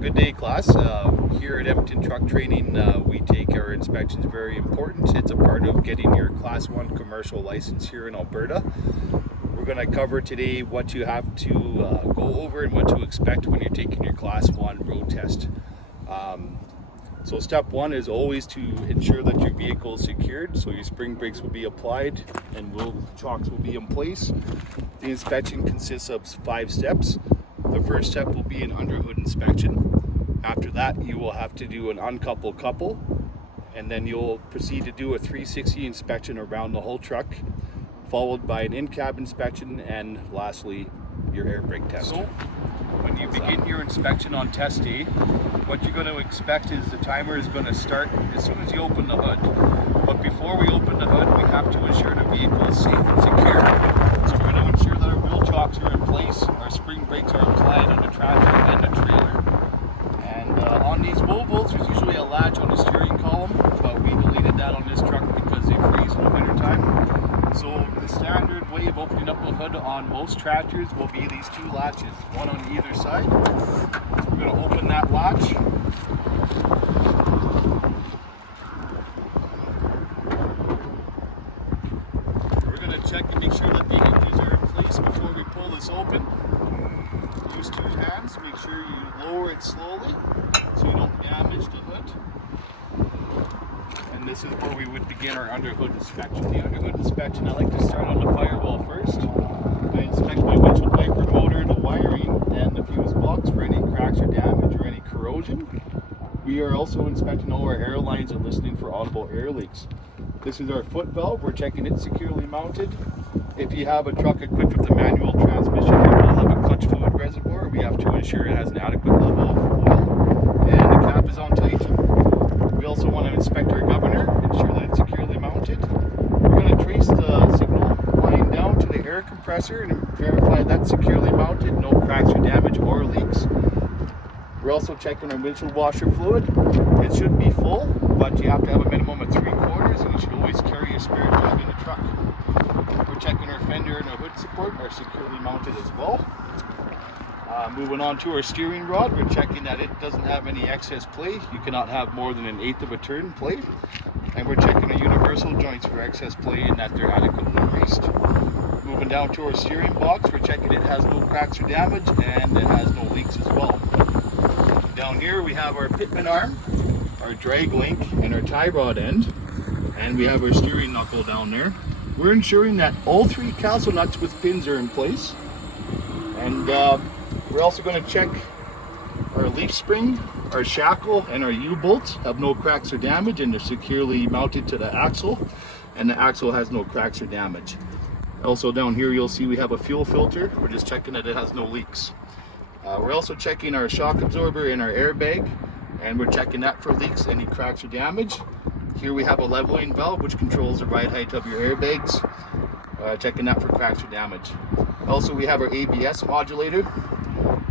Good day, class. Here at Edmonton Truck Training, we take our inspections very important. It's a part of getting your Class 1 commercial license here in Alberta. We're going to cover today what you have to go over and what to expect when you're taking your Class 1 road test. So step one is always to ensure that your vehicle is secured. So your spring brakes will be applied and chocks will be in place. The inspection consists of 5 steps. The first step will be an underhood inspection. After that, you will have to do an uncouple couple, and then you'll proceed to do a 360 inspection around the whole truck, followed by an in-cab inspection, and lastly, your air brake test. So, when you begin your inspection on test day, what you're going to expect is the timer is going to start as soon as you open the hood. But before we open the hood, we have to ensure the vehicle is safe and secure. So we're going to ensure that our wheel chocks are in place, our spring brakes are applied on the tractor and the trailer. And on these Volvos, there's usually a latch on the steering column, but we deleted that on this truck because they freeze in the wintertime. So the standard way of opening up the hood on most tractors will be these 2 latches, one on either side. So we're going to open that latch. Check and make sure that the hinges are in place before we pull this open. Use 2 hands, make sure you lower it slowly so you don't damage the hood. And this is where we would begin our underhood inspection. The underhood inspection, I like to start on the firewall first. I inspect my windshield wiper motor, the wiring, and the fuse box for any cracks or damage or any corrosion. We are also inspecting all our air lines and listening for audible air leaks. This is our foot valve. We're checking it securely mounted. If you have a truck equipped with a manual transmission, it will have a clutch fluid reservoir. We have to ensure it has an adequate level of oil, and the cap is on tight. We also want to inspect our governor, ensure that it's securely mounted. We're going to trace the signal line down to the air compressor and verify that's securely mounted, no cracks or damage or leaks. We're also checking our windshield washer fluid. It should be full, but you have to have a minimum of 3/4, and you should always carry a spare jug in the truck. We're checking our fender and our hood support are securely mounted as well. Moving on to our steering rod, we're checking that it doesn't have any excess play. You cannot have more than 1/8 of a turn play. And we're checking our universal joints for excess play and that they're adequately greased. Moving down to our steering box, we're checking it has no cracks or damage and it has no leaks as well. Down here we have our pitman arm, our drag link, and our tie rod end, and we have our steering knuckle down there. We're ensuring that all 3 castle nuts with pins are in place, and we're also going to check our leaf spring, our shackle, and our U-bolts have no cracks or damage, and they're securely mounted to the axle, and the axle has no cracks or damage. Also down here you'll see we have a fuel filter. We're just checking that it has no leaks. We're also checking our shock absorber and our airbag, and we're checking that for leaks, any cracks or damage. Here we have a leveling valve which controls the ride height of your airbags, checking that for cracks or damage. Also we have our ABS modulator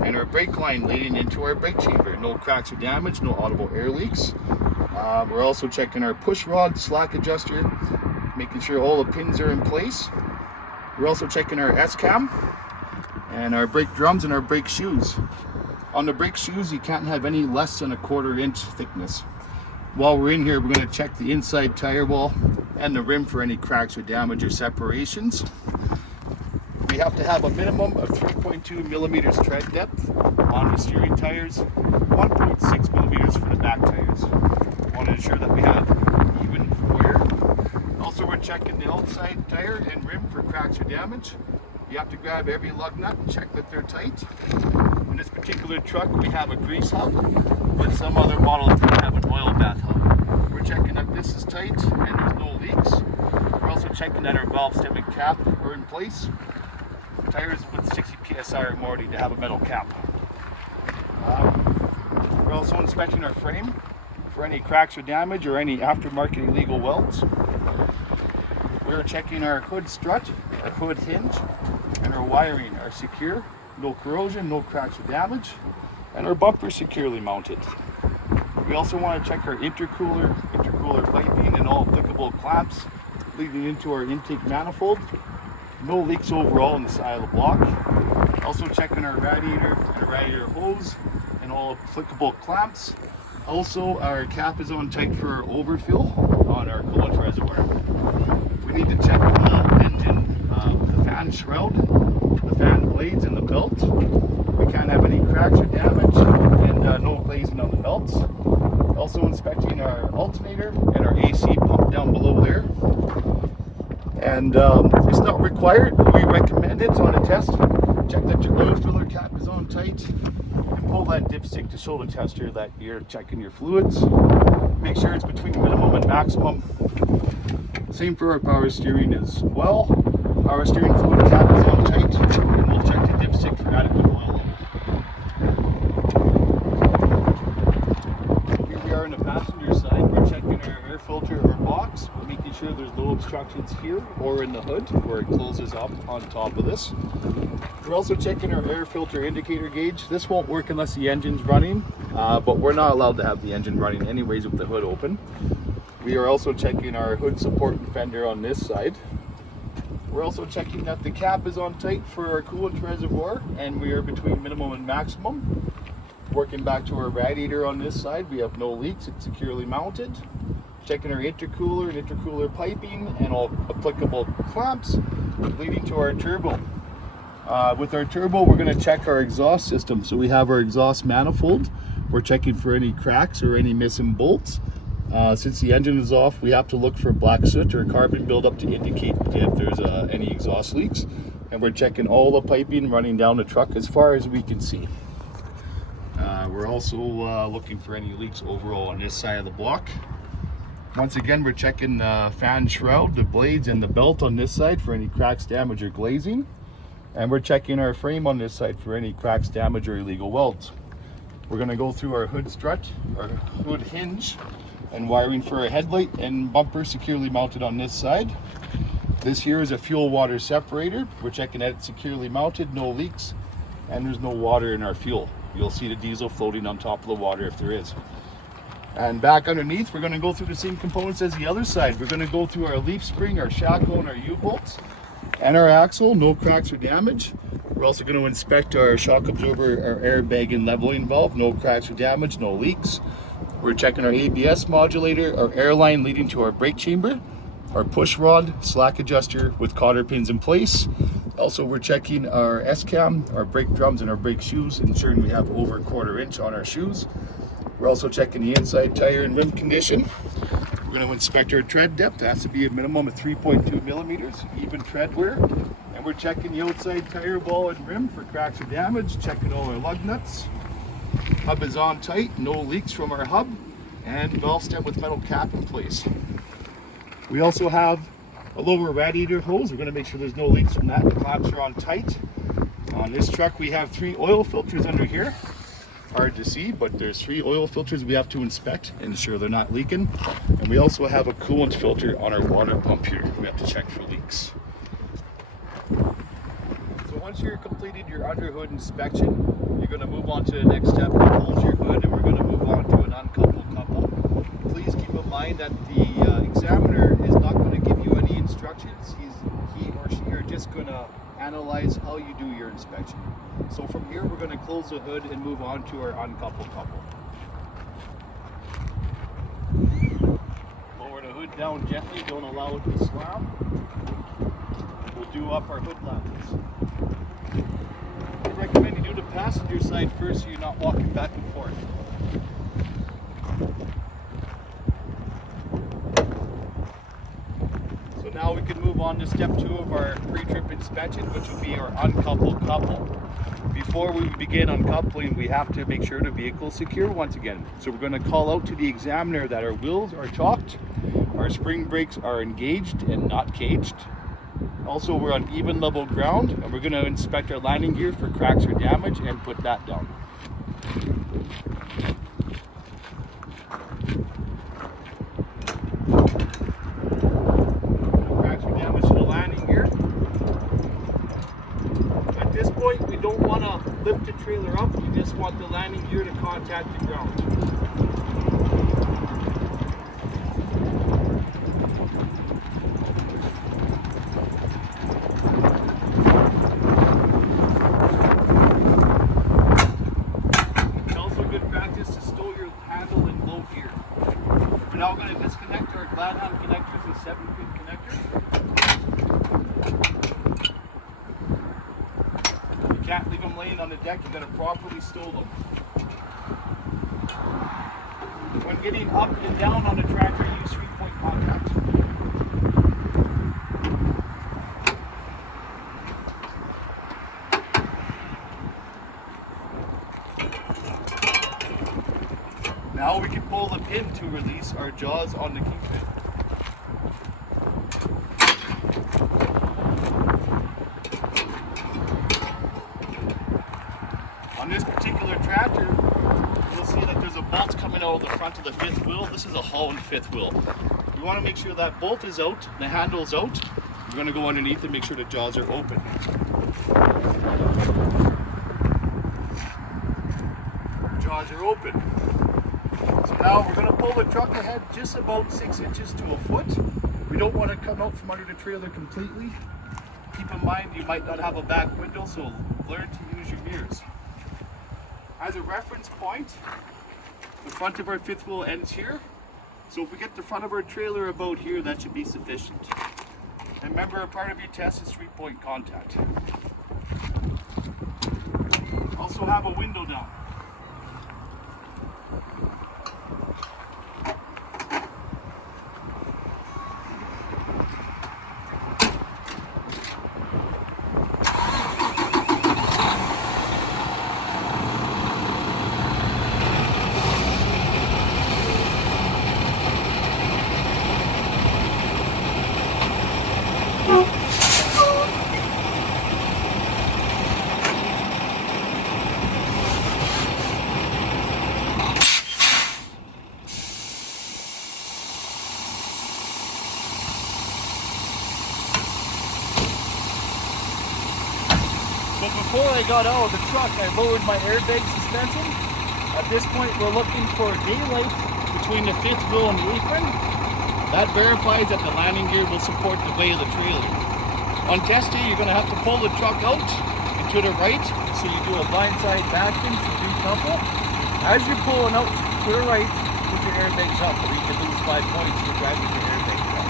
and our brake line leading into our brake chamber. No cracks or damage, no audible air leaks. We're also checking our push rod, slack adjuster, making sure all the pins are in place. We're also checking our S-cam and our brake drums and our brake shoes. On the brake shoes, you can't have any less than 1/4 inch thickness. While we're in here, we're going to check the inside tire wall and the rim for any cracks or damage or separations. We have to have a minimum of 3.2 millimeters tread depth on the steering tires, 1.6 millimeters for the back tires. We want to ensure that we have even wear. Also, we're checking the outside tire and rim for cracks or damage. You have to grab every lug nut and check that they're tight. On this particular truck, we have a grease hub, but some other models have an oil bath hub. We're checking that this is tight and there's no leaks. We're also checking that our valve stem and cap are in place. Tires with 60 psi or more need to have a metal cap. We're also inspecting our frame for any cracks or damage or any aftermarket illegal welds. We're checking our hood strut, our hood hinge, and our wiring are secure, no corrosion, no cracks or damage, and our bumper securely mounted. We also want to check our intercooler piping and all applicable clamps leading into our intake manifold. No leaks overall in the side of the block. Also checking our radiator and our radiator hose and all applicable clamps. Also, our cap is on tight for overfill on our coolant reservoir. We need to check the engine, the fan shroud, the fan blades, and the belt. We can't have any cracks or damage, and no glazing on the belts. Also inspecting our alternator and our AC pump down below there. And it's not required, but we recommend it on a test. Check that your oil filler cap is on tight, and pull that dipstick to show the tester that you're checking your fluids. Make sure it's between minimum and maximum. Same for our power steering as well. Power steering fluid cap is on tight, and we'll check the dipstick for adequate oil. Here we are on the passenger side. We're checking our air filter or box. We're making sure there's no obstructions here or in the hood where it closes up on top of this. We're also checking our air filter indicator gauge. This won't work unless the engine's running, but we're not allowed to have the engine running anyways with the hood open. We are also checking our hood support and fender on this side. We're also checking that the cap is on tight for our coolant reservoir, and we are between minimum and maximum. Working back to our radiator on this side, we have no leaks, it's securely mounted. Checking our intercooler and intercooler piping and all applicable clamps leading to our turbo. With our turbo, we're going to check our exhaust system. So we have our exhaust manifold. We're checking for any cracks or any missing bolts. Since the engine is off, we have to look for black soot or carbon buildup to indicate if there's any exhaust leaks. And we're checking all the piping running down the truck as far as we can see. We're also looking for any leaks overall on this side of the block. Once again, we're checking the fan shroud, the blades, and the belt on this side for any cracks, damage, or glazing. And we're checking our frame on this side for any cracks, damage, or illegal welds. We're going to go through our hood strut, our hood hinge, and wiring for our headlight and bumper securely mounted on this side. This here is a fuel water separator. We're checking that it's securely mounted, no leaks, and there's no water in our fuel. You'll see the diesel floating on top of the water if there is. And back underneath, we're going to go through the same components as the other side. We're going to go through our leaf spring, our shackle, and our U-bolts, and our axle, no cracks or damage. We're also going to inspect our shock absorber, our airbag and leveling valve, no cracks or damage, no leaks. We're checking our ABS modulator, our air line leading to our brake chamber, our push rod, slack adjuster with cotter pins in place. Also, we're checking our S-cam, our brake drums, and our brake shoes, ensuring we have over 1/4 inch on our shoes. We're also checking the inside tire and rim condition. We're going to inspect our tread depth. It has to be a minimum of 3.2 millimeters, even tread wear. And we're checking the outside tire ball and rim for cracks or damage, checking all our lug nuts. Hub is on tight, no leaks from our hub, and valve stem with metal cap in place. We also have a lower radiator hose. We're going to make sure there's no leaks from that. The clamps are on tight. On this truck, we have 3 oil filters under here. Hard to see, but there's 3 oil filters we have to inspect and ensure they're not leaking. And we also have a coolant filter on our water pump here. We have to check for leaks. So once you're completed your underhood inspection, you're going to move on to the next step and close your hood, and we're going to move on to an uncoupled couple. Please keep in mind that the examiner is not going to give you any instructions. He or she are just going to analyze how you do your inspection. So from here, we're going to close the hood and move on to our uncoupled couple. Lower the hood down gently, don't allow it to slam. We'll do up our hood ladders. I recommend you do the passenger side first so you're not walking back and forth. So now we can move on to step 2 of our pre-trip inspection, which will be our uncoupled couple. Before we begin uncoupling, we have to make sure the vehicle is secure once again. So we're going to call out to the examiner that our wheels are chalked, our spring brakes are engaged and not caged. Also, we're on even level ground, and we're going to inspect our landing gear for cracks or damage and put that down. Cracks or damage to the landing gear. At this point, we don't want to lift the trailer up, we just want the landing gear to contact the ground. good practice to stow your handle in low gear. We're now going to disconnect our glad hand connectors with 7-pin connectors. You can't leave them laying on the deck, you got to properly stow them. When getting up and down on the tractor, use 3-point contact. Now we can pull the pin to release our jaws on the kingpin. On this particular tractor, you'll see that there's a bolt coming out of the front of the fifth wheel. This is a Holland fifth wheel. We want to make sure that bolt is out, the handle is out. We're going to go underneath and make sure the jaws are open. Jaws are open. So now we're going to pull the truck ahead just about 6 inches to a foot. We don't want to come out from under the trailer completely. Keep in mind you might not have a back window, so learn to use your mirrors. As a reference point, the front of our fifth wheel ends here. So if we get the front of our trailer about here, that should be sufficient. And remember, a part of your test is 3-point contact. Also have a window down. So before I got out of the truck, I lowered my airbag suspension. At this point, we're looking for daylight between the fifth wheel and the apron. That verifies that the landing gear will support the weight of the trailer. On test day, you're going to have to pull the truck out and to the right, so you do a blindside vacuum to decouple. As you're pulling out to the right, put your airbags up, or you can lose 5 points for driving your airbags up.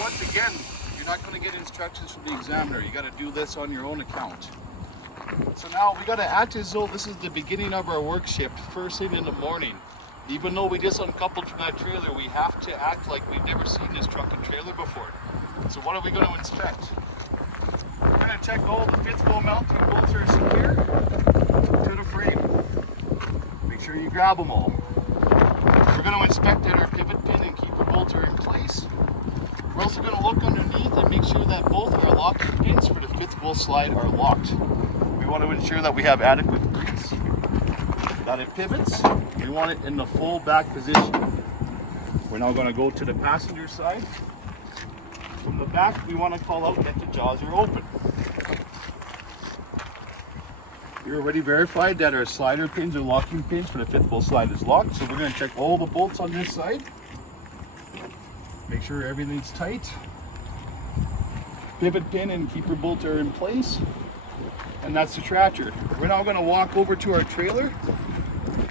Once again, you're not going to get instructions from the examiner. You got to do this on your own account. So now we got to act as though this is the beginning of our work shift, first thing in the morning. Even though we just uncoupled from that trailer, we have to act like we've never seen this truck and trailer before. So what are we going to inspect? We're going to check all the fifth wheel mounting bolts are secure to the frame. Make sure you grab them all. We're going to inspect that our pivot pin and keeper bolts are in place. We're also going to look underneath and make sure that both our locking pins for the fifth wheel slide are locked. We want to ensure that we have adequate grease, that it pivots. We want it in the full back position. We're now going to go to the passenger side. From the back, we want to call out that the jaws are open. We already verified that our slider pins or locking pins for the fifth wheel slide is locked, so we're going to check all the bolts on this side. Make sure everything's tight. Pivot pin and keeper bolt are in place. And that's the tractor. We're now going to walk over to our trailer.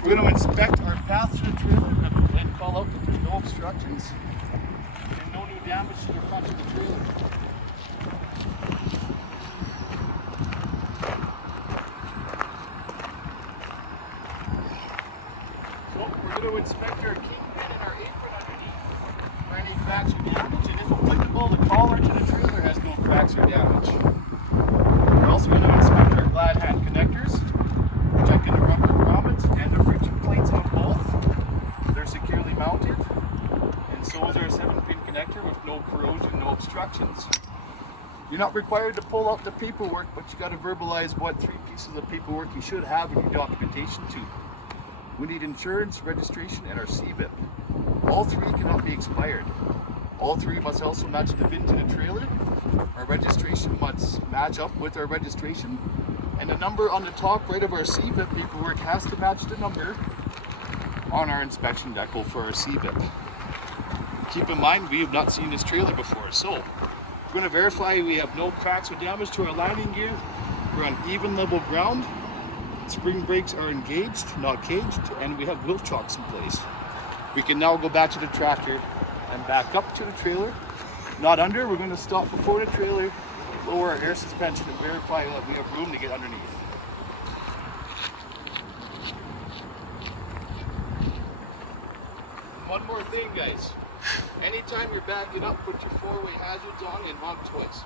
We're going to inspect our path to the trailer and call out that there's no obstructions and no new damage to the front of the trailer. going to inspect our kingpin and our apron underneath for any cracks or damage, and if applicable, the collar to the trailer has no cracks or damage. We're also going to inspect our glad hand connectors, checking the rubber grommets and the friction plates on both. They're securely mounted, and so is our 7-pin connector with no corrosion, no obstructions. You're not required to pull out the paperwork, but you got to verbalize what 3 pieces of paperwork you should have in your documentation too. We need insurance, registration, and our CVIP. All 3 cannot be expired. All 3 must also match the VIN to the trailer. Our registration must match up with our registration. And the number on the top right of our CVIP paperwork has to match the number on our inspection decal for our CVIP. Keep in mind, we have not seen this trailer before, so we're going to verify we have no cracks or damage to our landing gear. We're on even level ground. Spring brakes are engaged, not caged, and we have wheel chocks in place. We can now go back to the tractor and back up to the trailer. Not under, we're going to stop before the trailer, lower our air suspension, and verify that we have room to get underneath. One more thing, guys. Anytime you're backing up, put your 4-way hazards on and honk twice.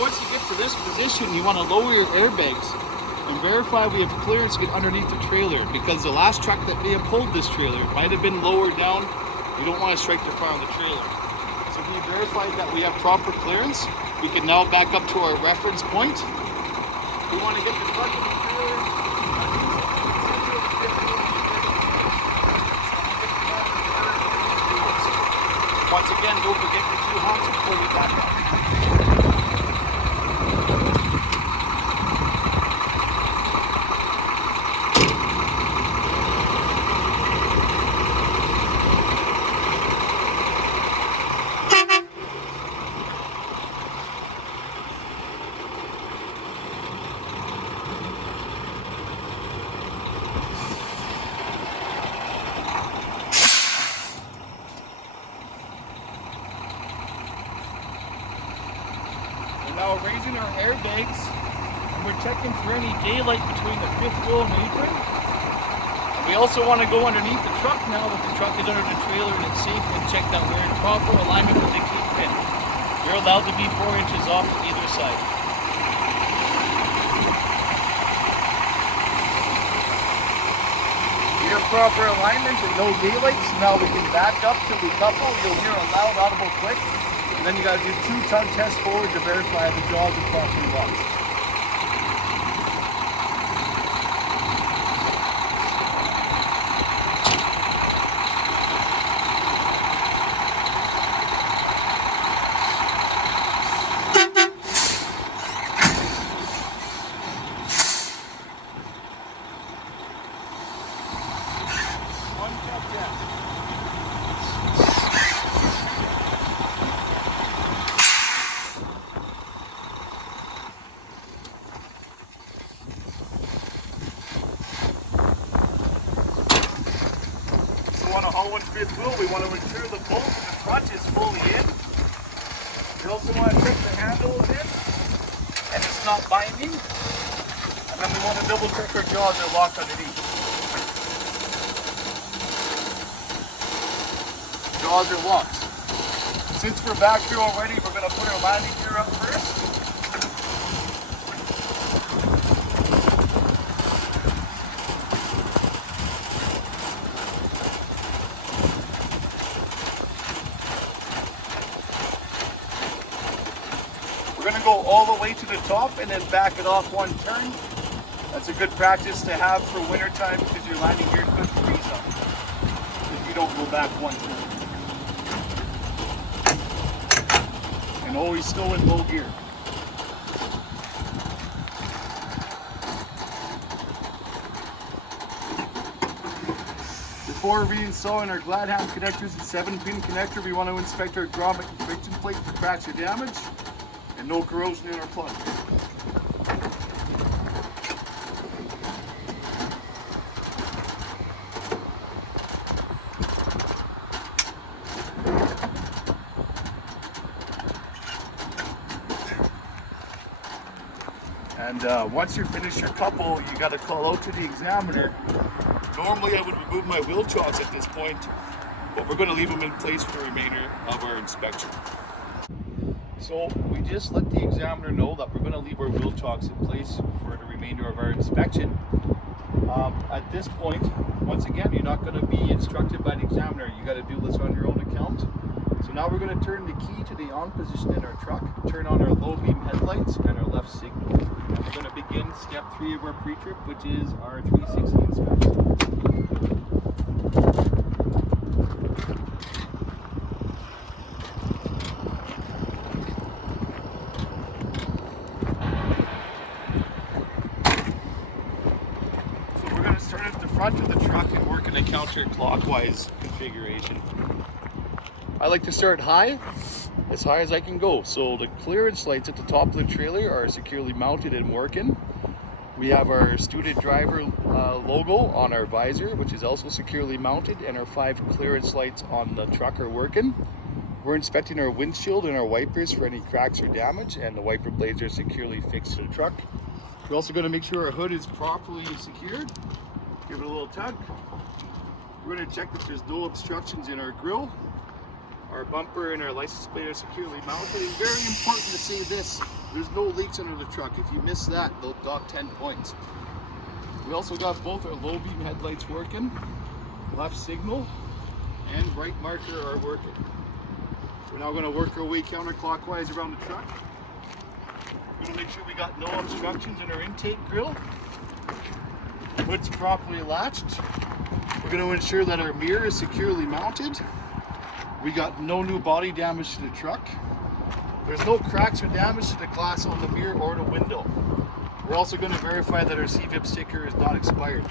Once you get to this position, you want to lower your airbags and verify we have clearance to get underneath the trailer, because the last truck that may have pulled this trailer might have been lower down. We don't want to strike the front of the trailer. So we verified that we have proper clearance. We can now back up to our reference point. We want to get the front of the trailer once again, don't forget the 2 honks before we back up. Now raising our airbags, and we're checking for any daylight between the 5th wheel and the apron. And we also want to go underneath the truck now that the truck is under the trailer and it's safe, and check that we're in proper alignment with the kingpin. You're allowed to be 4 inches off to either side. We have proper alignment and no daylights. Now we can back up till we couple. You'll hear a loud audible click. And then you got to do 2 tongue tests forward to verify the jaws are properly locked. One tongue test. On a Hall 1/5 wheel, we want to ensure the bolt in the front is fully in. We also want to check the handles in and it's not binding. And then we want to double check our jaws are locked underneath. Jaws are locked. Since we're back here already, we're going to put our landing gear up first. We're going to go all the way to the top and then back it off one turn. That's a good practice to have for winter time because your landing gear could freeze up if you don't go back one turn. And always stow in low gear. Before reinstalling our glad hand connectors and 7-pin connector, we want to inspect our grommet and friction plate for cracks or damage and no corrosion in our plug. And once you finish your couple, you got to call out to the examiner. Normally I would remove my wheel chocks at this point, but we're going to leave them in place for the remainder of our inspection. So we just let the examiner know that we're going to leave our wheel chocks in place for the remainder of our inspection. At this point, once again, you're not going to be instructed by the examiner. You got to do this on your own account. So now we're going to turn the key to the on position in our truck, turn on our low beam headlights and our left signal. And we're going to begin step 3 of our pre-trip, which is our 360 inspection. So we're going to start at the front of the truck and work in a counterclockwise configuration. I like to start high, as high as I can go. So the clearance lights at the top of the trailer are securely mounted and working. We have our student driver logo on our visor, which is also securely mounted, and our 5 clearance lights on the truck are working. We're inspecting our windshield and our wipers for any cracks or damage, and the wiper blades are securely fixed to the truck. We're also going to make sure our hood is properly secured. Give it a little tug. We're going to check that there's no obstructions in our grille. Our bumper and our license plate are securely mounted. And very important to say this, there's no leaks under the truck. If you miss that, they'll dock 10 points. We also got both our low beam headlights working, left signal and right marker are working. We're now going to work our way counterclockwise around the truck. We're going to make sure we got no obstructions in our intake grille. Hood's properly latched. We're going to ensure that our mirror is securely mounted. We got no new body damage to the truck. There's no cracks or damage to the glass on the mirror or the window. We're also going to verify that our CVIP sticker is not expired.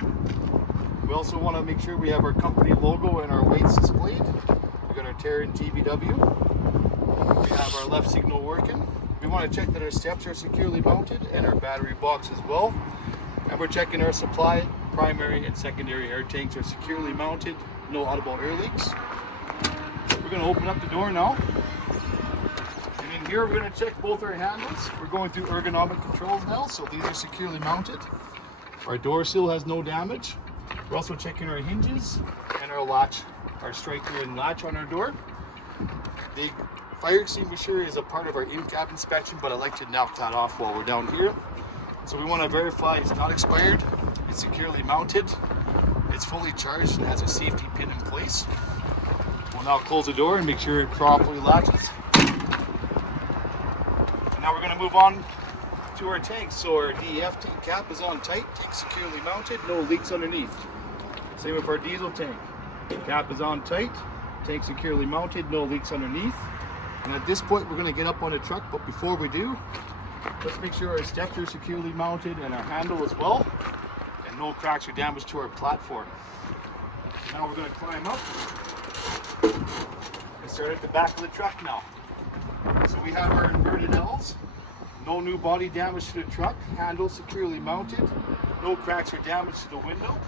We also want to make sure we have our company logo and our weights displayed. We got our Terran GVW. We have our left signal working. We want to check that our steps are securely mounted and our battery box as well. And we're checking our supply, primary and secondary air tanks are securely mounted, no audible air leaks. We're going to open up the door now. And in here we're going to check both our handles. We're going through ergonomic controls now, so these are securely mounted. Our door seal has no damage. We're also checking our hinges and our latch, our striker and latch on our door. The fire extinguisher is a part of our in-cab inspection, but I like to knock that off while we're down here. So we want to verify it's not expired, it's securely mounted, it's fully charged and has a safety pin in place. We'll now close the door and make sure it properly latches. And now we're going to move on to our tanks. So our DEF tank cap is on tight, tank securely mounted, no leaks underneath. Same with our diesel tank. Cap is on tight, tank securely mounted, no leaks underneath. And at this point we're going to get up on the truck, but before we do, let's make sure our steps are securely mounted and our handle as well, and no cracks or damage to our platform. Now we're going to climb up and start at the back of the truck now. So we have our inverted L's, no new body damage to the truck, handle securely mounted, no cracks or damage to the window.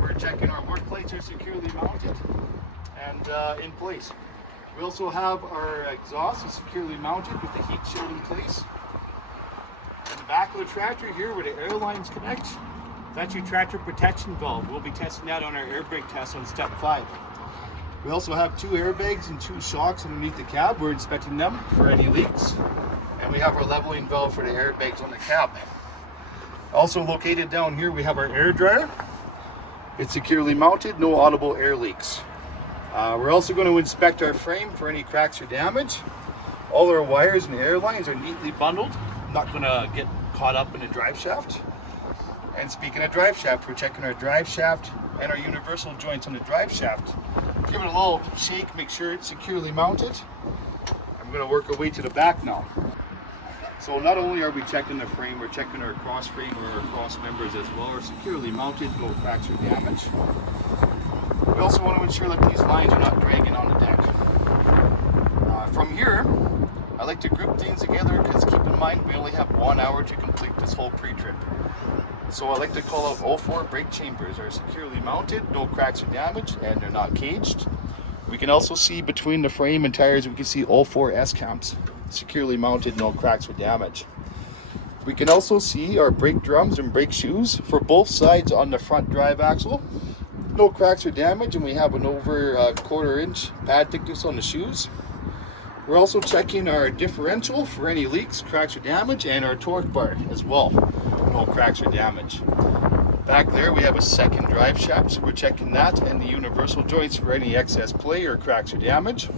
We're checking our work plates are securely mounted and in place. We also have our exhaust is securely mounted with the heat shield in place. In the back of the tractor here where the air lines connect, that's your tractor protection valve. We'll be testing that on our air brake test on step 5. We also have 2 airbags and 2 shocks underneath the cab. We're inspecting them for any leaks. And we have our leveling valve for the airbags on the cab. Also located down here we have our air dryer. It's securely mounted, no audible air leaks. We're also going to inspect our frame for any cracks or damage. All our wires and air lines are neatly bundled. I'm not gonna get caught up in a drive shaft. And speaking of drive shaft, we're checking our drive shaft and our universal joints on the drive shaft. Give it a little shake, make sure it's securely mounted. I'm gonna work our way to the back now. So not only are we checking the frame, we're checking our cross frame or our cross members as well are securely mounted, no cracks or damage. We also want to ensure that these lines are not dragging on the deck. From here, I like to group things together because keep in mind we only have 1 hour to complete this whole pre-trip. So I like to call out all 4 brake chambers are securely mounted, no cracks or damage, and they're not caged. We can also see between the frame and tires, we can see all 4 S-cams, securely mounted, no cracks or damage. We can also see our brake drums and brake shoes for both sides on the front drive axle. No cracks or damage, and we have an over 1/4 inch pad thickness on the shoes. We're also checking our differential for any leaks, cracks or damage, and our torque bar as well. No cracks or damage. Back there we have a second drive shaft, so we're checking that and the universal joints for any excess play or cracks or damage.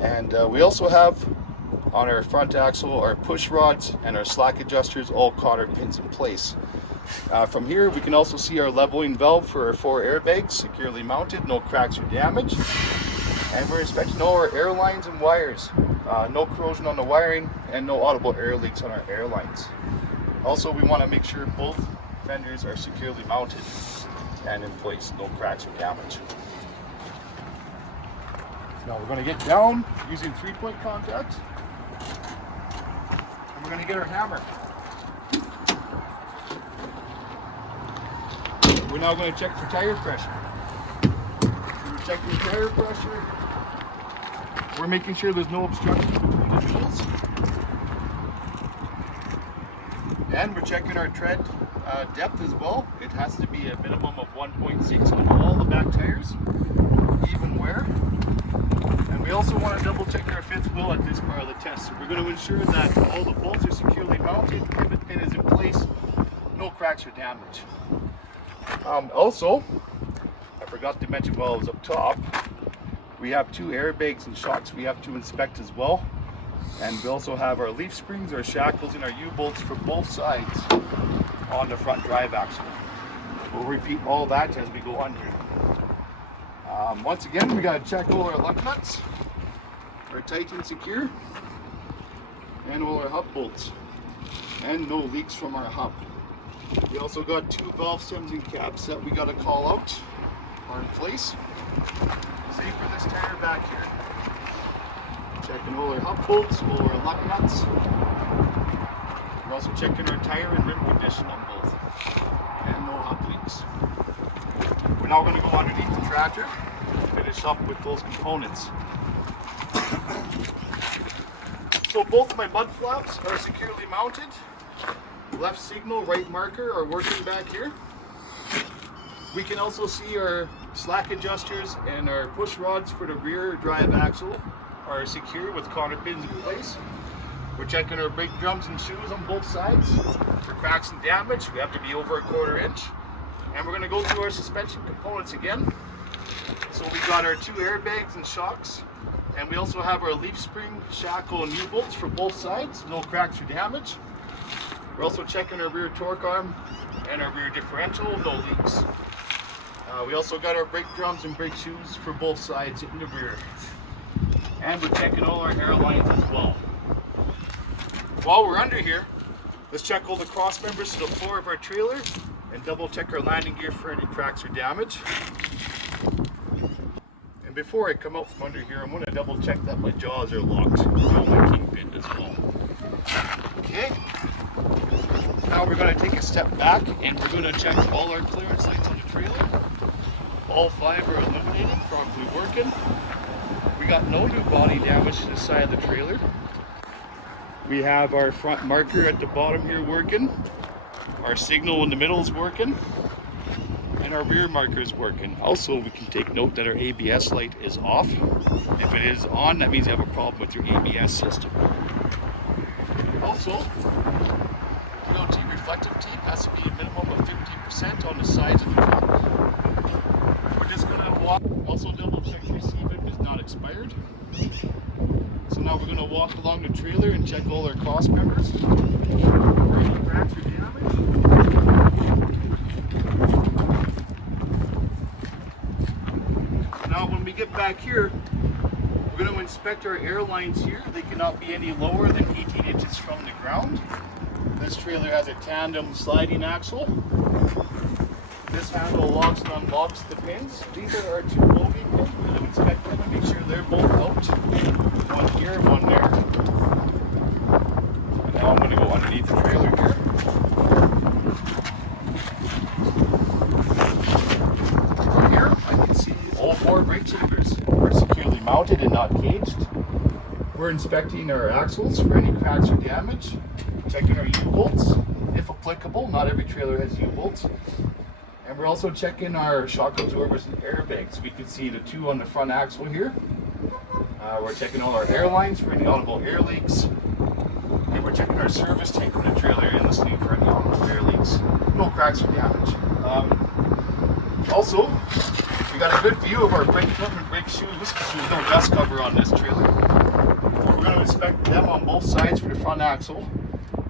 And we also have on our front axle our push rods and our slack adjusters, all cotter pins in place. From here we can also see our leveling valve for our 4 airbags, securely mounted, no cracks or damage. And we're inspecting all our air lines and wires. No corrosion on the wiring and no audible air leaks on our air lines. Also, we want to make sure both fenders are securely mounted and in place, no cracks or damage. Now we're going to get down using 3-point contact, and we're going to get our hammer. We're now going to check for tire pressure. So we're checking the tire pressure. We're making sure there's no obstruction between the wheels. And we're checking our tread depth as well. It has to be a minimum of 1.6 on all the back tires, even wear. And we also want to double check our 5th wheel at this part of the test. So we're going to ensure that all the bolts are securely mounted, pivot pin is in place, no cracks or damage. Also, I forgot to mention while I was up top, we have 2 airbags and shocks we have to inspect as well. And we also have our leaf springs, our shackles, and our U-bolts for both sides on the front drive axle. We'll repeat all that as we go under. Once again, we got to check all our lug nuts, are tight and secure, and all our hub bolts, and no leaks from our hub. We also got 2 valve stems and caps that we got to call out are in place. Same for this tire back here. Checking all our hub bolts, all our lug nuts. We're also checking our tire and rim condition on both, and no hub leaks. We're now going to go underneath the tractor and finish up with those components. So both my mud flaps are securely mounted. Left signal, right marker are working back here. We can also see our slack adjusters and our push rods for the rear drive axle are secure with cotter pins in place. We're checking our brake drums and shoes on both sides for cracks and damage. We have to be over 1/4 inch. And we're going to go through our suspension components again. So we got our 2 airbags and shocks, and we also have our leaf spring, shackle, and U-bolts for both sides, no cracks or damage. We're also checking our rear torque arm and our rear differential, no leaks. We also got our brake drums and brake shoes for both sides in the rear. And we're checking all our air lines as well. While we're under here, let's check all the cross members to the floor of our trailer and double check our landing gear for any cracks or damage. And before I come out from under here, I'm going to double check that my jaws are locked around my kingpin as well. Okay. Now we're going to take a step back and we're going to check all our clearance lights on the trailer. All 5 are illuminated, properly working. We got no new body damage to the side of the trailer. We have our front marker at the bottom here working. Our signal in the middle is working. And our rear marker is working. Also, we can take note that our ABS light is off. If it is on, that means you have a problem with your ABS system. Also, DOT reflective tape has to be a minimum of 50% on the sides of the truck. We're just going to walk. Also double check your CVIP is not expired. So now we're going to walk along the trailer and check all our cross members for any cracks or damage. Now when we get back here, we're going to inspect our air lines here. They cannot be any lower than 18 inches from the ground. This trailer has a tandem sliding axle. This handle locks and unlocks the pins. These are our two bogey pins. We're going to inspect them and make sure they're both out. One here and one there. And now I'm going to go underneath the trailer here. From here, I can see all four brake chambers are securely mounted and not caged. We're inspecting our axles for any cracks or damage. Checking our U-bolts, if applicable. Not every trailer has U-bolts. And we're also checking our shock absorbers and airbags. We can see the two on the front axle here. We're checking all our air lines for any audible air leaks. And we're checking our service tank on the trailer and listening for any audible air leaks. No cracks or damage. Also, we got a good view of our brake drum and brake shoes because there's no dust cover on this trailer. We're going to inspect them on both sides for the front axle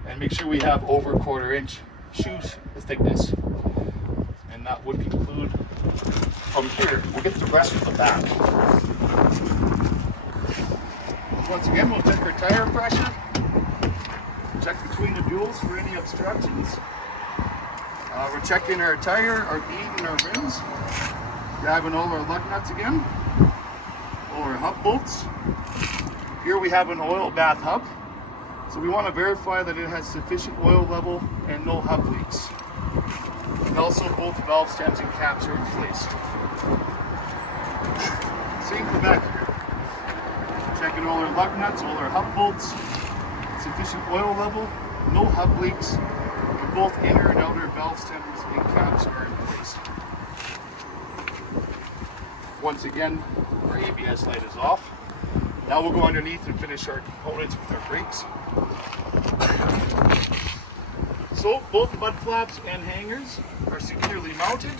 and make sure we have over 1/4 inch shoe thickness. And that would conclude from here. We'll get the rest of the back. Once again, we'll check our tire pressure, check between the duals for any obstructions. We're checking our tire, our bead, and our rims. Grabbing all our lug nuts again, all our hub bolts. Here we have an oil bath hub. So we want to verify that it has sufficient oil level and no hub leaks. And also both valve stems and caps are in place. Same for back here. Checking all our lug nuts, all our hub bolts, sufficient oil level, no hub leaks, and both inner and outer valve stems and caps are in place. Once again, our ABS light is off. Now we'll go underneath and finish our components with our brakes. So both mud flaps and hangers are securely mounted.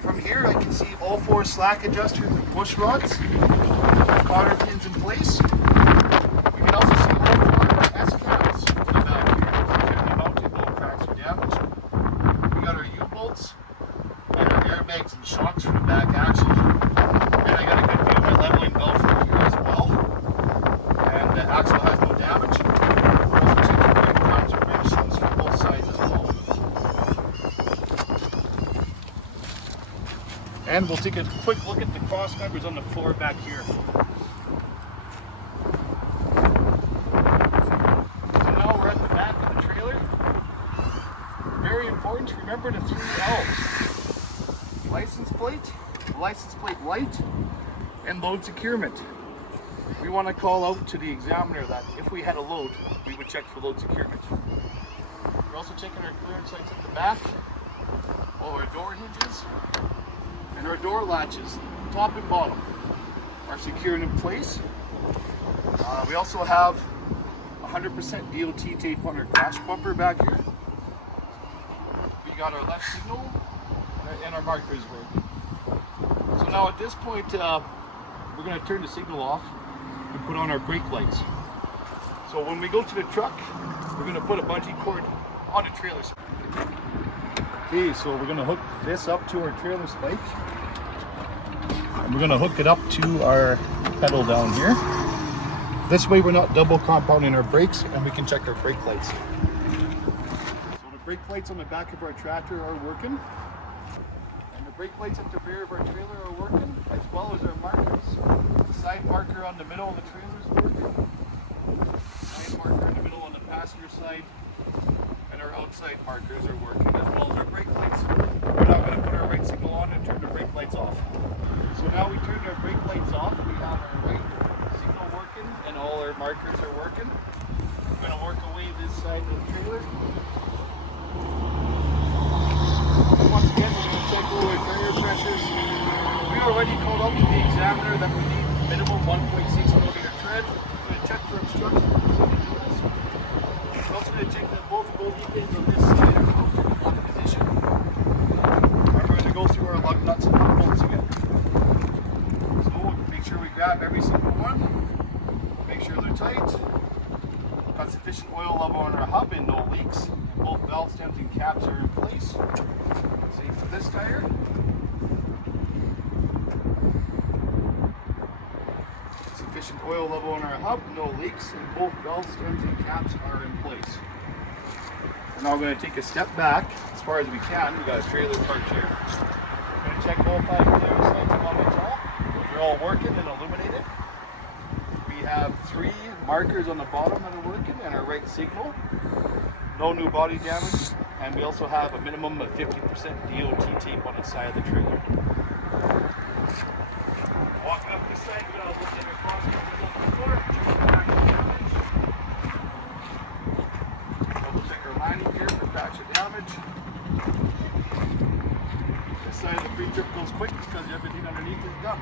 From here I can see all four slack adjusters and push rods, cotter pins in place. We can also see all four S-caps to the back here, securely mounted, no cracks or damage. We got our U-bolts and our airbags and shocks for the back axle. And I got a good view of my leveling belt from here as well. And the axle has no damage. We're also checking brake drums and brake shoes for both sides as well. And we'll take a quick look at the cross members on the floor back here. So now we're at the back of the trailer. Very important to remember the 3 L's. License plate light, and load securement. We want to call out to the examiner that if we had a load, we would check for load securement. We're also checking our clearance lights at the back, all our door hinges, and our door latches, top and bottom, are secured in place. We also have 100% DOT tape on our crash bumper back here. We got our left signal and our markers working. So now at this point, we're going to turn the signal off and put on our brake lights. So when we go to the truck, we're going to put a bungee cord on the trailer spike. Okay, so we're going to hook this up to our trailer spike. And we're going to hook it up to our pedal down here. This way we're not double compounding our brakes and we can check our brake lights. So the brake lights on the back of our tractor are working. The brake lights at the rear of our trailer are working, as well as our markers. The side marker on the middle of the trailer is working. Side marker in the middle on the passenger side. And our outside markers are working, as well as our brake lights. We're now going to put our right signal on and turn the brake lights off. So now we turned our brake lights off. We have our right signal working, and all our markers are working. We're going to work away this side of the trailer. Once again, we're going to check all our tire pressures. We already called out to the examiner that we need minimum 1.6 millimeter tread. We're going to check for obstruction. We're also going to check that both bogey pins on this side are mounted in one position. And we're going to go through our lug nuts and hub bolts again. So make sure we grab every single one. Make sure tight. Got sufficient oil level on our hub and no leaks. Both valve stems and caps are in place. Same for this tire. Sufficient oil level on our hub, no leaks, and both valve stems and caps are in place. We're now going to take a step back as far as we can. We got a trailer parked here. We're going to check all 5 clearance lights along the top. They're all working and illuminated. We have 3 markers on the bottom that are working and our right signal. No new body damage, and we also have a minimum of 50% DOT tape on the side of the trailer. Walking up this side, we got a look in your crosscovers on the floor. Double check our lining here for cracks or damage. This side of the pre-trip goes quick because everything underneath is done.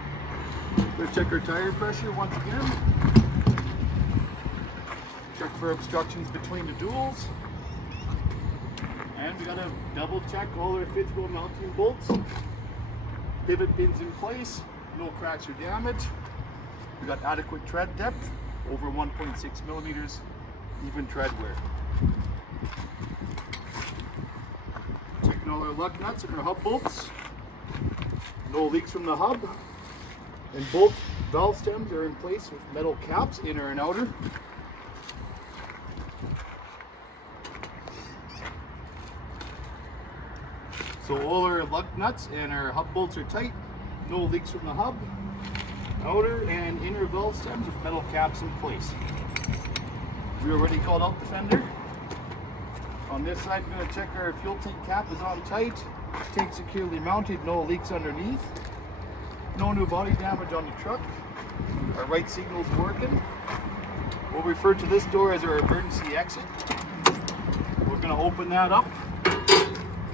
Let's check our tire pressure once again. Check for obstructions between the duals. And we gotta double check all our 5th wheel mounting bolts. Pivot pins in place, no cracks or damage. We got adequate tread depth, over 1.6 millimeters, even tread wear. Checking all our lug nuts and our hub bolts. No leaks from the hub. And both valve stems are in place with metal caps, inner and outer. So all our lug nuts and our hub bolts are tight. No leaks from the hub. Outer and inner valve stems with metal caps in place. We already called out the fender. On this side, we're going to check our fuel tank cap is on tight. Tank securely mounted, no leaks underneath. No new body damage on the truck. Our right signal is working. We'll refer to this door as our emergency exit. We're going to open that up.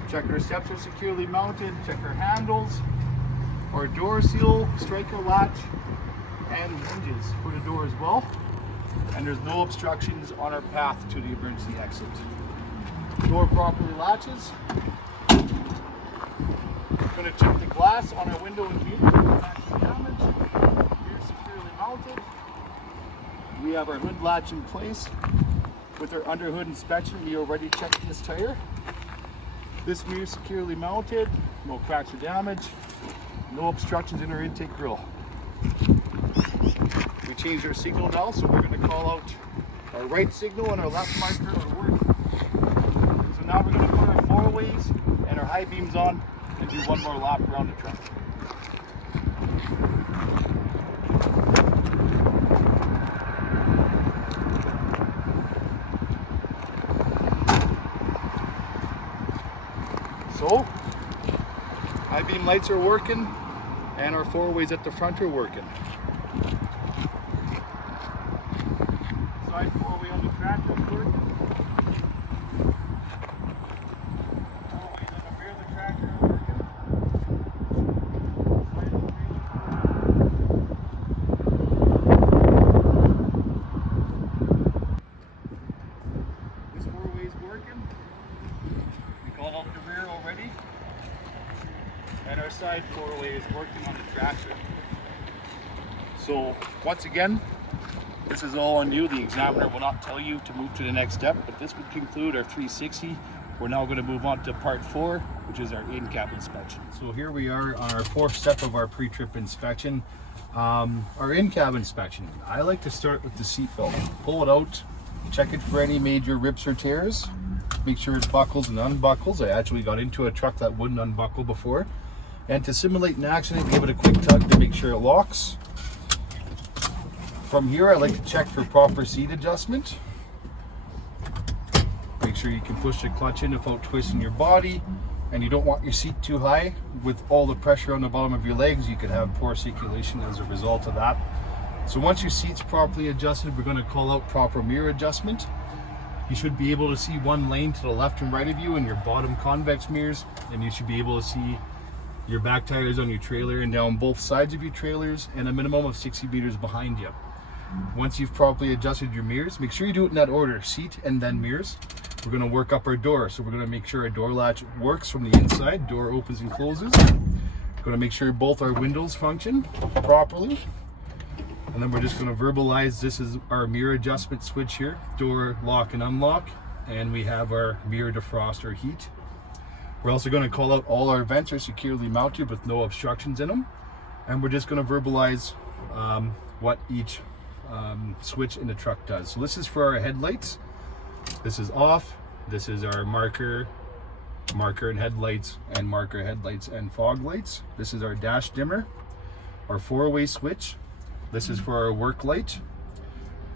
Check our steps are securely mounted. Check our handles, our door seal, striker latch, and hinges for the door as well. And there's no obstructions on our path to the emergency exit. Door properly latches. We're going to check the glass on our window and mirror. Damage. Mirror securely mounted. We have our hood latch in place. With our under hood inspection, we already checked this tire. This mirror securely mounted, no cracks or damage, no obstructions in our intake grill. We changed our signal now, so we're going to call out our right signal and our left marker are working. So now we're going to put our 4-ways and our high beams on and do one more lap around the truck. So, high beam lights are working and our 4-ways at the front are working. Side 4-way on the tractor is working. 4-ways on the rear of the tractor are working. Side of the trailer. This 4-way is working. We called out the rear already. And our side 4-way is working on the tractor. So once again, this is all on you. The examiner will not tell you to move to the next step, but this would conclude our 360. We're now going to move on to part 4, which is our in-cab inspection. So here we are on our 4th step of our pre-trip inspection. Our in-cab inspection. I like to start with the seat belt. Pull it out, check it for any major rips or tears. Make sure it buckles and unbuckles. I actually got into a truck that wouldn't unbuckle before. And to simulate an accident, give it a quick tug to make sure it locks. From here, I like to check for proper seat adjustment. Make sure you can push the clutch in without twisting your body, and you don't want your seat too high. With all the pressure on the bottom of your legs, you could have poor circulation as a result of that. So once your seat's properly adjusted, we're going to call out proper mirror adjustment. You should be able to see one lane to the left and right of you in your bottom convex mirrors, and you should be able to see your back tires on your trailer and down both sides of your trailers, and a minimum of 60 meters behind you. Once you've properly adjusted your mirrors, make sure you do it in that order, seat and then mirrors. We're going to work up our door, so we're going to make sure our door latch works from the inside. Door opens and closes. We're going to make sure both our windows function properly. And then we're just going to verbalize this is our mirror adjustment switch here, door lock and unlock, and we have our mirror defroster heat. We're also going to call out all our vents are securely mounted with no obstructions in them, and we're just going to verbalize what each switch in the truck does. So this is for our headlights. This is off. This is our marker and headlights, and marker headlights and fog lights. This is our dash dimmer, our 4-way switch. This is for our work light.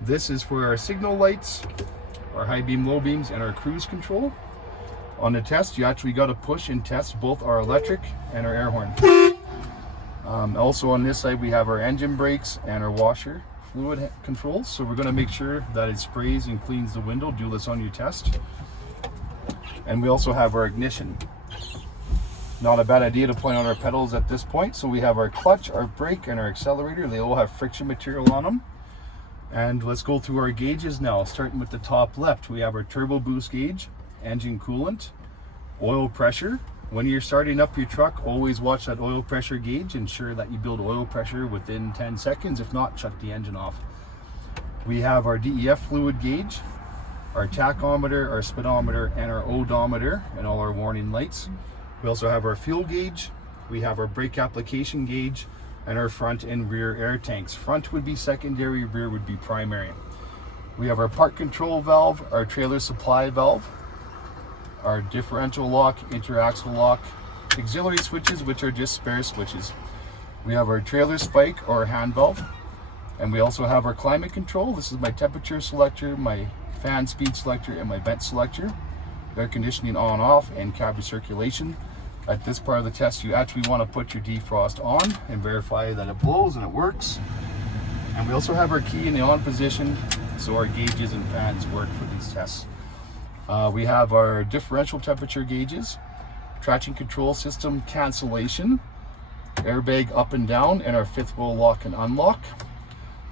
This is for our signal lights, our high beam, low beams, and our cruise control. On the test, you actually got to push and test both our electric and our air horn. Also on this side, we have our engine brakes and our washer fluid controls. So we're going to make sure that it sprays and cleans the window. Do this on your test. And we also have our ignition. Not a bad idea to point out our pedals at this point. So we have our clutch, our brake, and our accelerator. They all have friction material on them. And let's go through our gauges now. Starting with the top left, we have our turbo boost gauge, engine coolant, oil pressure. When you're starting up your truck, always watch that oil pressure gauge. Ensure that you build oil pressure within 10 seconds. If not, shut the engine off. We have our DEF fluid gauge, our tachometer, our speedometer, and our odometer, and all our warning lights. We also have our fuel gauge, we have our brake application gauge, and our front and rear air tanks. Front would be secondary, rear would be primary. We have our park control valve, our trailer supply valve, our differential lock, interaxle lock, auxiliary switches, which are just spare switches. We have our trailer spike or hand valve, and we also have our climate control. This is my temperature selector, my fan speed selector, and my vent selector. Air conditioning on, off, and cabin circulation. At this part of the test, you actually want to put your defrost on and verify that it blows and it works. And we also have our key in the on position, so our gauges and fans work for these tests. We have our differential temperature gauges, traction control system cancellation, airbag up and down, and our 5th wheel lock and unlock.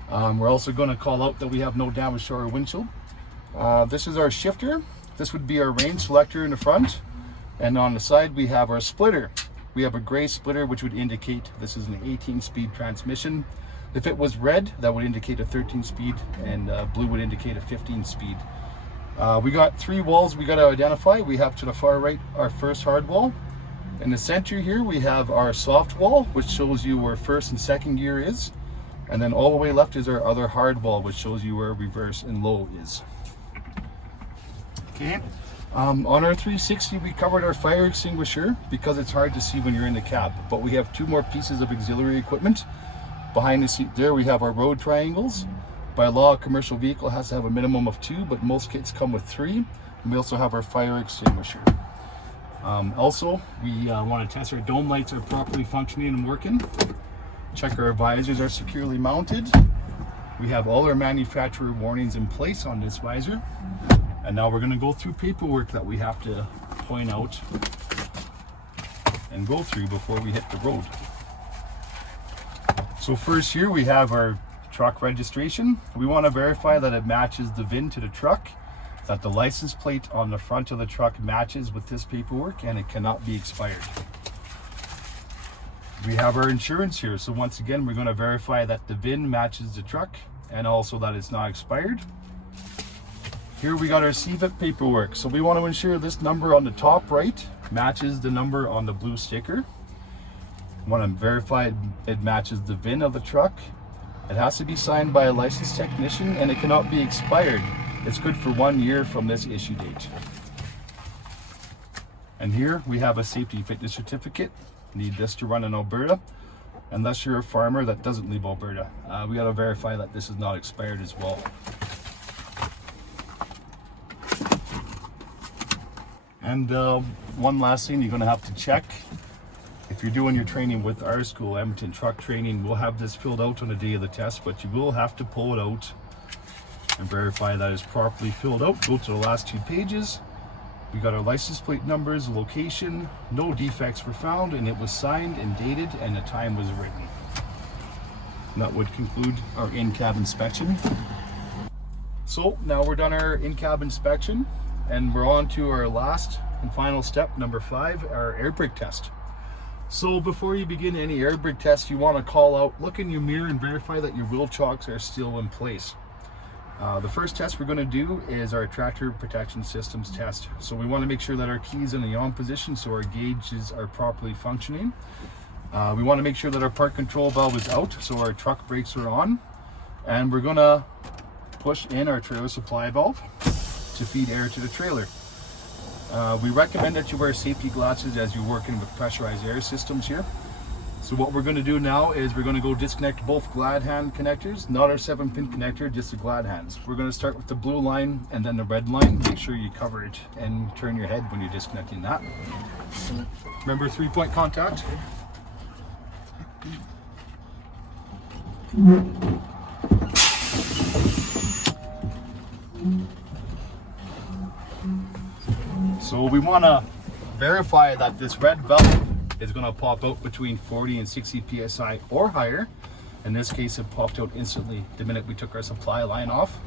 We're also going to call out that we have no damage to our windshield. This is our shifter. This would be our range selector in the front, and on the side we have our splitter. We have a gray splitter, which would indicate this is an 18-speed transmission. If it was red, that would indicate a 13-speed, and blue would indicate a 15-speed. We got 3 walls we got to identify. We have to the far right our first hard wall. In the center here we have our soft wall, which shows you where first and second gear is, and then all the way left is our other hard wall, which shows you where reverse and low is. Okay. On our 360, we covered our fire extinguisher because it's hard to see when you're in the cab, but we have 2 more pieces of auxiliary equipment. Behind the seat there, we have our road triangles. By law, a commercial vehicle has to have a minimum of 2, but most kits come with 3. And we also have our fire extinguisher. Also, we want to test our dome lights are properly functioning and working. Check our visors are securely mounted. We have all our manufacturer warnings in place on this visor. And now we're going to go through paperwork that we have to point out and go through before we hit the road. So first here we have our truck registration. We want to verify that it matches the VIN to the truck, that the license plate on the front of the truck matches with this paperwork, and it cannot be expired. We have our insurance here. So once again, we're going to verify that the VIN matches the truck and also that it's not expired. Here we got our CVIP paperwork. So we want to ensure this number on the top right matches the number on the blue sticker. We want to verify it matches the VIN of the truck. It has to be signed by a licensed technician and it cannot be expired. It's good for 1 year from this issue date. And here we have a safety fitness certificate. Need this to run in Alberta, unless you're a farmer that doesn't leave Alberta. We got to verify that this is not expired as well. And one last thing you're going to have to check. If you're doing your training with our school, Edmonton Truck Training, we'll have this filled out on the day of the test, but you will have to pull it out and verify that it's properly filled out. Go to the last 2 pages. We got our license plate numbers, location, no defects were found, and it was signed and dated, and the time was written. And that would conclude our in-cab inspection. So now we're done our in-cab inspection, and we're on to our last and final step, number 5, our air brake test. So before you begin any air brake test, you want to call out, look in your mirror and verify that your wheel chocks are still in place. The first test we're going to do is our tractor protection systems test. So we want to make sure that our key is in the on position so our gauges are properly functioning. We want to make sure that our park control valve is out so our truck brakes are on. And we're going to push in our trailer supply valve to feed air to the trailer. We recommend that you wear safety glasses as you're working with pressurized air systems here. So what we're going to do now is we're going to go disconnect both glad hand connectors, not our 7-pin connector, just the glad hands. We're going to start with the blue line and then the red line. Make sure you cover it and turn your head when you're disconnecting that. Remember 3-point contact. So we want to verify that this red valve is going to pop out between 40 and 60 psi or higher. In this case, it popped out instantly the minute we took our supply line off.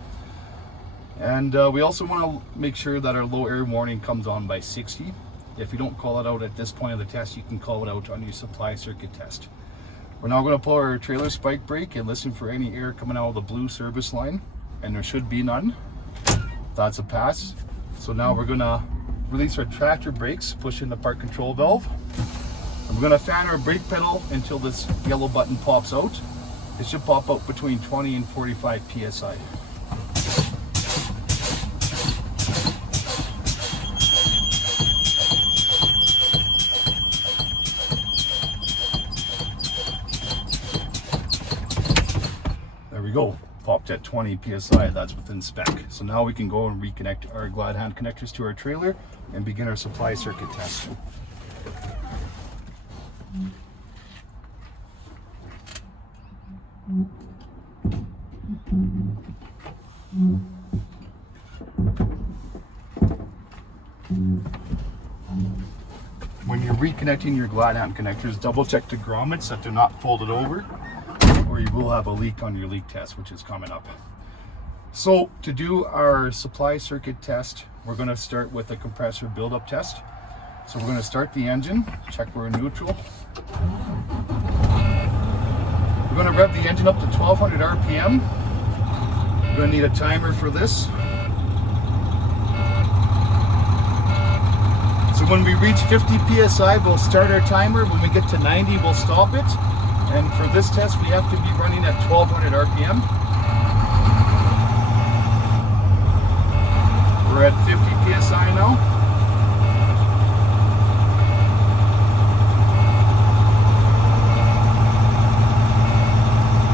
And we also want to make sure that our low air warning comes on by 60. If you don't call it out at this point of the test, you can call it out on your supply circuit test. We're now going to pull our trailer spike brake and listen for any air coming out of the blue service line, and there should be none. That's a pass. So now we're going to release our tractor brakes, push in the park control valve. And we're going to fan our brake pedal until this yellow button pops out. It should pop out between 20 and 45 psi. There we go. Popped at 20 psi. That's within spec. So now we can go and reconnect our glad hand connectors to our trailer and begin our supply circuit test. When you're reconnecting your glad hand connectors, double check the grommets that they're not folded over, or you will have a leak on your leak test, which is coming up. So to do our supply circuit test, we're going to start with a compressor buildup test. So we're going to start the engine, check we're neutral. We're going to rev the engine up to 1200 RPM. We're going to need a timer for this. So when we reach 50 psi, we'll start our timer. When we get to 90, we'll stop it. And for this test, we have to be running at 1200 RPM. We're at 50 psi now.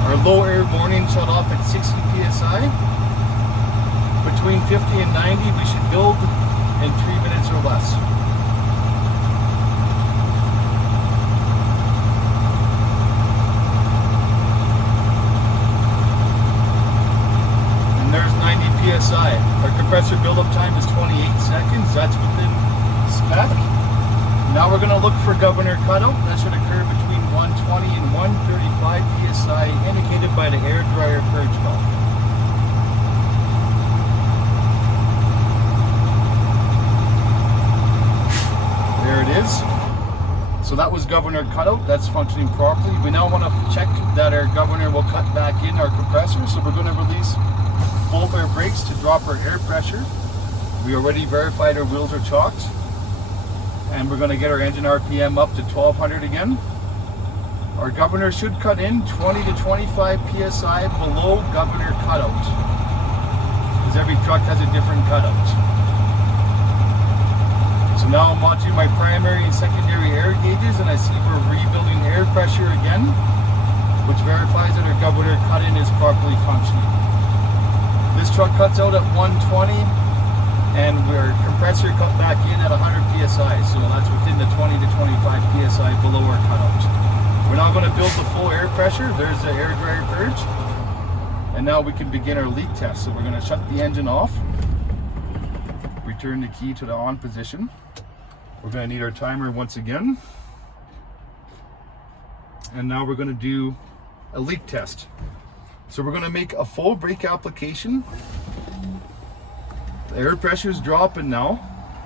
Our low air warning shut off at 60 psi. Between 50 and 90, we should build in 3 minutes or less. And there's 90 psi. Our compressor buildup time is 28 seconds. That's within spec. Now we're going to look for governor cutout. That should occur between 120 and 135 psi, indicated by the air dryer purge valve. There it is. So that was governor cutout. That's functioning properly. We now want to check that our governor will cut back in our compressor. So we're going to release both our brakes to drop our air pressure. We already verified our wheels are chocked. And we're going to get our engine RPM up to 1200 again. Our governor should cut in 20 to 25 psi below governor cutout, because every truck has a different cutout. So now I'm watching my primary and secondary air gauges, and I see we're rebuilding air pressure again, which verifies that our governor cut-in is properly functioning. This truck cuts out at 120, and our compressor cut back in at 100 psi, so that's within the 20 to 25 psi below our cutout. We're now going to build the full air pressure. There's the air dryer purge. And now we can begin our leak test. So we're going to shut the engine off. Return the key to the on position. We're going to need our timer once again. And now we're going to do a leak test. So we're going to make a full brake application. The air pressure is dropping now.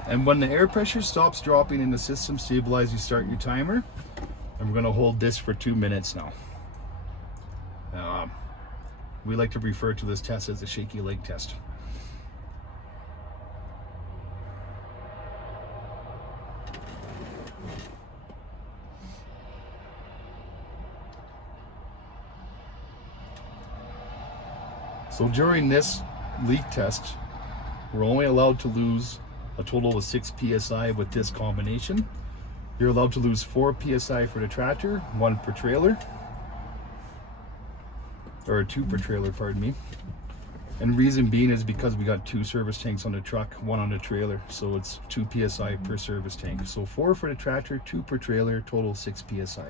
And when the air pressure stops dropping and the system stabilizes, you start your timer. And we're going to hold this for 2 minutes now. We like to refer to this test as the shaky leg test. So during this leak test, we're only allowed to lose a total of 6 psi with this combination. You're allowed to lose 4 psi for the tractor, 1 per trailer, or 2 per trailer, pardon me. And reason being is because we got 2 service tanks on the truck, 1 on the trailer, so it's 2 psi per service tank. So 4 for the tractor, 2 per trailer, total 6 psi.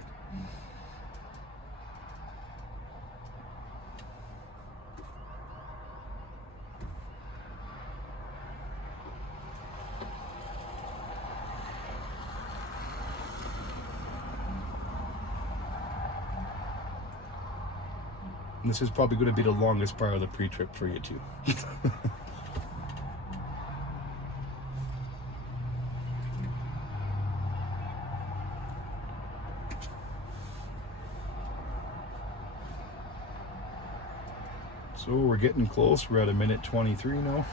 And this is probably going to be the longest part of the pre-trip for you too. So we're getting close. We're at 1:23 now.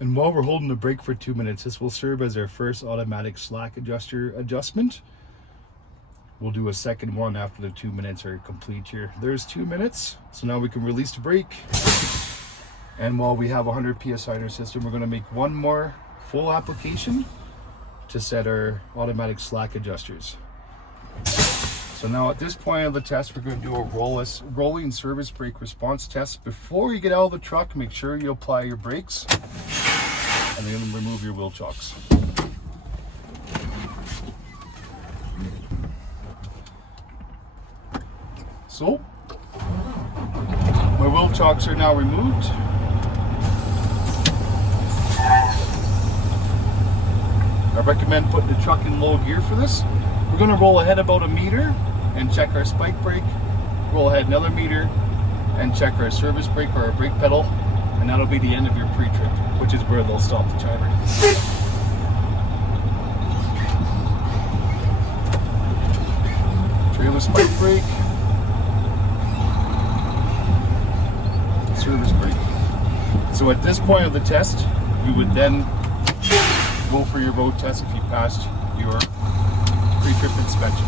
And while we're holding the brake for 2 minutes, this will serve as our first automatic slack adjuster adjustment. We'll do a second one after the 2 minutes are complete here. There's 2 minutes, so now we can release the brake. And while we have 100 psi in our system, we're going to make one more full application to set our automatic slack adjusters. So now at this point of the test, we're going to do a rolling service brake response test. Before you get out of the truck, make sure you apply your brakes and then remove your wheel chocks. So, my wheel chocks are now removed. I recommend putting the truck in low gear for this. We're going to roll ahead about 1 meter and check our spike brake. Roll ahead another meter and check our service brake or our brake pedal. And that'll be the end of your pre-trip, which is where they'll stop the timer. Trailer spike brake. Service brake. So at this point of the test, you would then go for your road test if you passed your pre-trip inspection.